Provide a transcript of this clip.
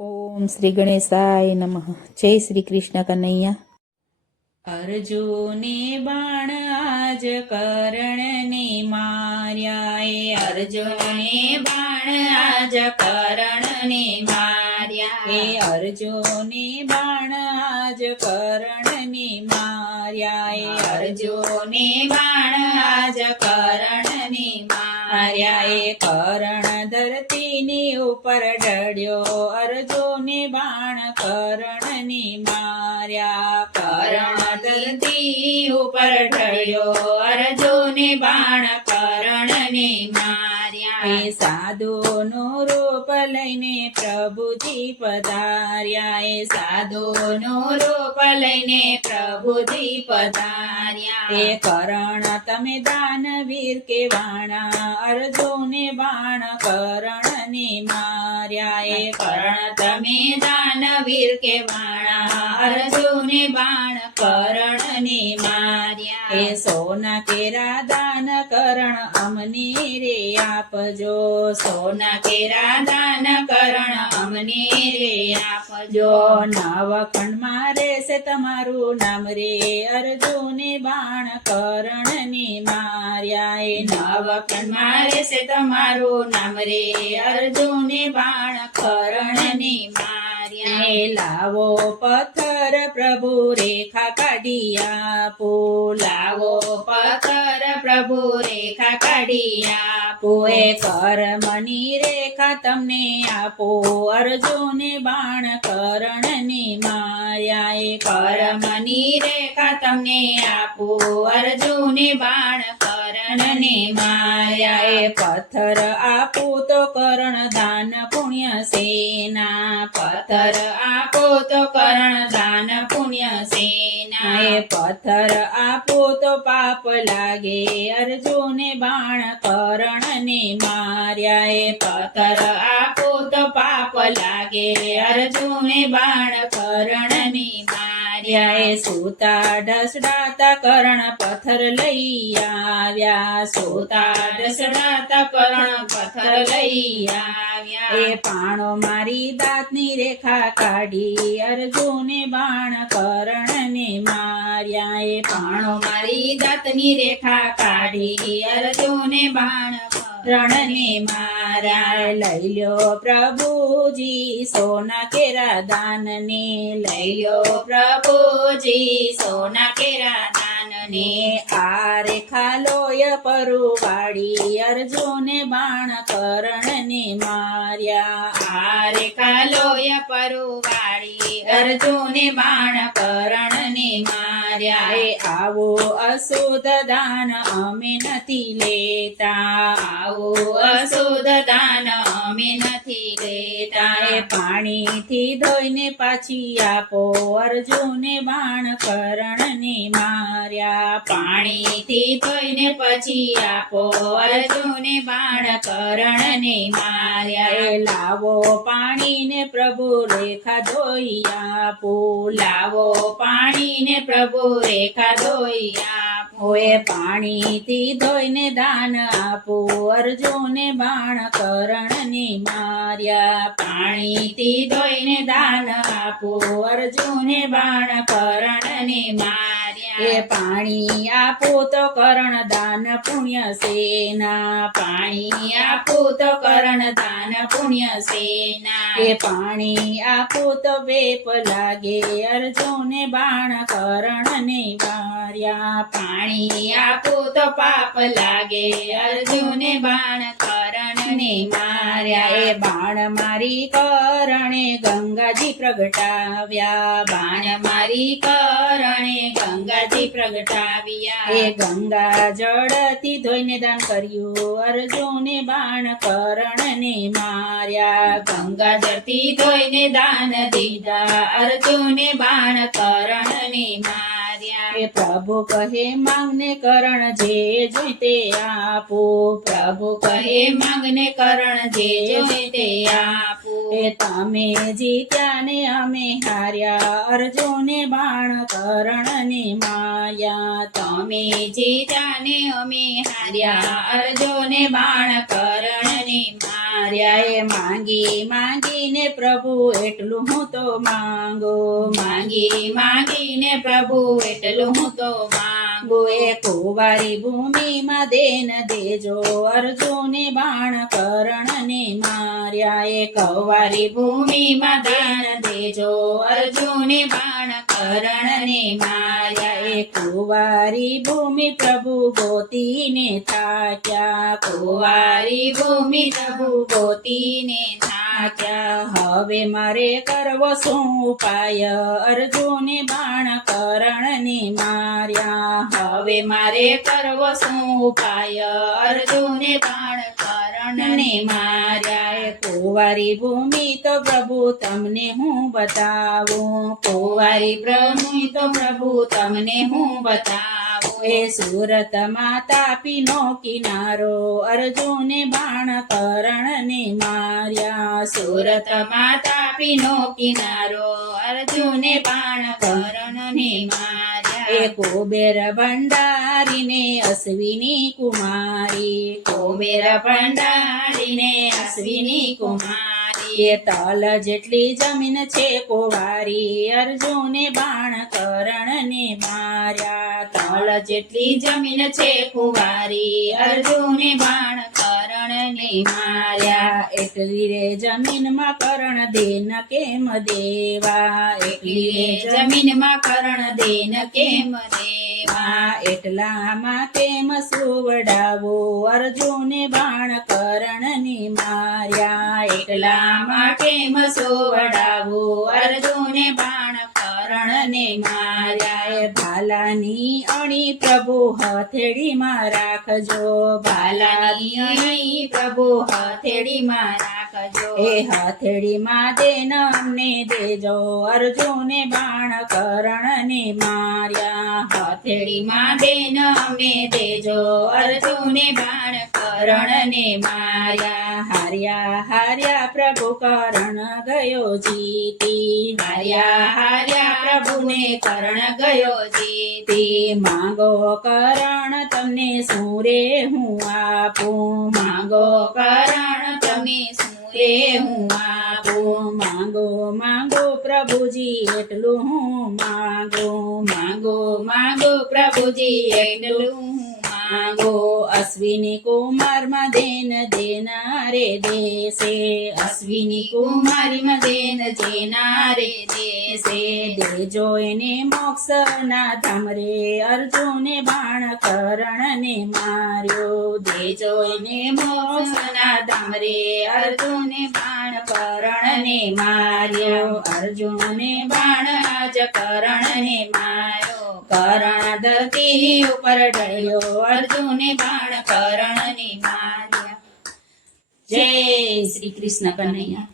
ઓમ શ્રી ગણેશાય નમઃ. જય શ્રી કૃષ્ણ કનૈયા. અર્જુને બાણ આજ કરણને માર્યા, અર્જુને બાણ આજ કરણને માર્યા, અર્જુને બાણ આજ કરણને માર્યા, અર્જુને બાણ આજ કરણને માર્યા. કરણ ધરતીની ઉપર ઢળ્યો, અર્જુને બાણ કરણને માર્યા, કરણ ધરતી ઉપર ઢળ્યો, અર્જુને બાણ કરણને માર્યા. સાધુનો રૂપ લઈને પ્રભુજી પધાર્યા, સાધુનો રૂપ લઈને પ્રભુજી પધાર્યા. કરણ તમે દાનવીર કેવાણા, અર્જુને બાણ કરણને માર્યા, કરણ તમે દાનવીર કેવાણા, અર્જુને બાણ કરણને માર્યા. સોના કેરા દાન કરણ અમને રે આપજો, સોના કેરા દાન કરણ અમને રે આપજો. નવખંડમાં રહેશે તમારું નામ રે, અર્જુને બાણ કરણને માર્યા, નવખંડમાં રહેશે તમારું નામ રે, અર્જુને બાણ કરણને માર્યા. લાવો પથ્થર પ્રભુ રેખા કાઢી આપો, લાવો પથ્થર પ્રભુ રેખા કાઢી આપો. કર્મની રેખા તમને આપો, અર્જુને બાણ કરણને માર્યા, કર્મની રેખા તમને આપો, અર્જુને બાણ કરણને માર્યા. પથ્થર આપો તો કરણ દાન પુણ્ય સેના, પથ્થર આપો તો કરણ દાન પુણ્ય સેના. પથ્થર આપો તો પાપ લાગે, અર્જુને બાણ કરણને માર્યા, પથ્થર આપો તો પાપ લાગે, અર્જુને બાણ કરણને માર્યા. સૂતા ઢસડાતા કરણ પથ્થર લઈ આવ્યા, સૂતા ઢસડાતા કરણ પથ્થર લઈ આવ્યા. પાણો મારી દાંતની રેખા કાઢી, અર્જુને બાણ કરણને માર્યા, પાણો મારી દાંતની રેખા કાઢી, અર્જુને બાણ કરણને માર્યા. લઈ લ્યો પ્રભુજી સોના કેરા દાનને, લઈ લ્યો પ્રભુજી સોના કેરા દાનને. આ રેખા લોય પરુવાડી, અર્જુને બાણ કરણને માર્યા, આ રેખા લોય પરુવાડી, અર્જુને બાણ કરણને માર્યા. આવો અશુદ્ધ દાન અમે નથી લેતા, આવો અશુદ્ધ દાન અમે નથી લેતા. પાણીથી ધોઈને પાછી આપો, અર્જુને બાણ કરણને માર્યા, પાણીથી ધોઈને પછી આપો, અર્જુને બાણ કરણને માર્યા. લાવો પાણીને પ્રભુ રેખા ધોઈ આપો, લાવો પાણીને પ્રભુ રેખા ધોઈ આપો. પાણીથી ધોઈને દાન આપો, અર્જુને બાણ કરણને માર્યા, પાણીથી ધોઈને દાન આપો, અર્જુને બાણ કરણને માર્યા. પાણી આપો તો કરણ દાન પુણ્ય સેના, પાણી આપો તો કરણ દાન પુણ્ય સેના. પાણી આપો તો વેપ લાગે, અર્જુને બાણ કરણને માર્યા, પાણી આપો તો પાપ લાગે, અર્જુને બાણ કરણને માર્યા. બાણ મારી કરણે ગંગાજી પ્રગટાવ્યા, બાણ મારી કરણે ગંગાજી પ્રગટાવ્યા. ગંગા જળથી ધોઈને દાન કર્યું, અર્જુને બાણ કરણને માર્યા, ગંગા જળથી ધોઈને દાન દીધા, અર્જુને બાણ કરણને માર્યા. પ્રભુ કહે માંગને કરણ જે જોઈતે આપો, પ્રભુ કહે માંગને કરણ જે જોઈતે આપો. તમે જીત્યા ને અમે હાર્યા, અર્જુને બાણ કરણને માર્યા, તમે જીત્યા ને અમે હાર્યા, અર્જુને બાણ કરણને માર્યા. માર્યા. એ માંગી માંગીને પ્રભુ એટલું હું તો માંગો. માંગી માંગીને પ્રભુ એટલું હું તો માંગુ. એ કુંવારી ભૂમિમાં દેન દેજો અર્જુને બાણ કર્ણને માર્યા. એ કુંવારી ભૂમિમાં દાન દેજો અર્જુને બાણ કર્ણને માર્યા. એ કુંવારી ભૂમિ પ્રભુ ગોતીને થાક્યા. કુંવારી ભૂમિ પ્રભુ ગોતીને થાક્યા. હવે મારે કરવો શું ઉપાય અર્જુને બાણ કર્ણને માર્યા. હવે મારે કરવો શું ઉપાય અર્જુને બાણ કર્ણને માર્યા. એ કુંવારી ભૂમિ તો પ્રભુ તમને હું બતાવું. કુંવારી ભૂમિ તો પ્રભુ તમને હું બતાવું. એ સુરતમાં તાપીનો કિનારો અર્જુને બાણ કર્ણને માર્યા. સુરતમાં તાપીનો કિનારો અર્જુને બાણ કર્ણને માર્યા. એ કુબેર ભંડારીને અશ્વિની કુમારી. કુબેર ભંડારીને અશ્વિની કુમારી. એ તલ જેટલી જમીન છે કુંવારી અર્જુને બાણ કર્ણને માર્યા. તલ જેટલી જમીન છે કુંવારી અર્જુને બાણ કર્ણને માર્યા. એટલી રે જમીનમાં કર્ણ દેન કેમ દેવા. એટલી રે જમીનમાં કર્ણ દેન કેમ દેવા. એટલામાં કેમ સુવડાવો અર્જુને બાણ કર્ણને માર્યા. એટલામાં કેમ સુવડાવો અર્જુને બાણ કર્ણને માર્યા. એ ભાલાની અણી પ્રભુ હથેળીમાં રાખજો. ભાલાની અણી પ્રભુ હથેળીમાં રાખજો. એ હથેળીમાં દેન અમને દેજો અર્જુને બાણ કર્ણને માર્યા. હથેળીમાં દેન અમને દેજો અર્જુને બાણ કર્ણને માર્યા. હાર્યા હાર્યા પ્રભુ કર્ણ ગયો જીતી. હાર્યા હાર્યા પ્રભુને કર્ણ ગયો જીતી. માંગો કર્ણ તમને શું રે હું આપું. માંગો કર્ણ તમને શું રે હું આપું. માંગો માંગો પ્રભુજી એટલું હું માંગો. માંગો માંગો પ્રભુજી એટલું હું માંગો. અશ્વિની કુમારમાં દેન દેનારે દેશે. અશ્વિની કુમારીમાં દેન જેનારે દેશે. દેજો એને મોક્ષના ધામ રે અર્જુને બાણ કર્ણને માર્યો. દેજો એને મોક્ષના ધામ રે અર્જુને બાણ કર્ણને માર્યો. અર્જુને બાણ આજ કર્ણને માર્યો. કર્ણ ધરતી ઉપર ઢળ્યો અર્જુને બાણ કર્ણને માર્યા. જય શ્રી કૃષ્ણ કનૈયા.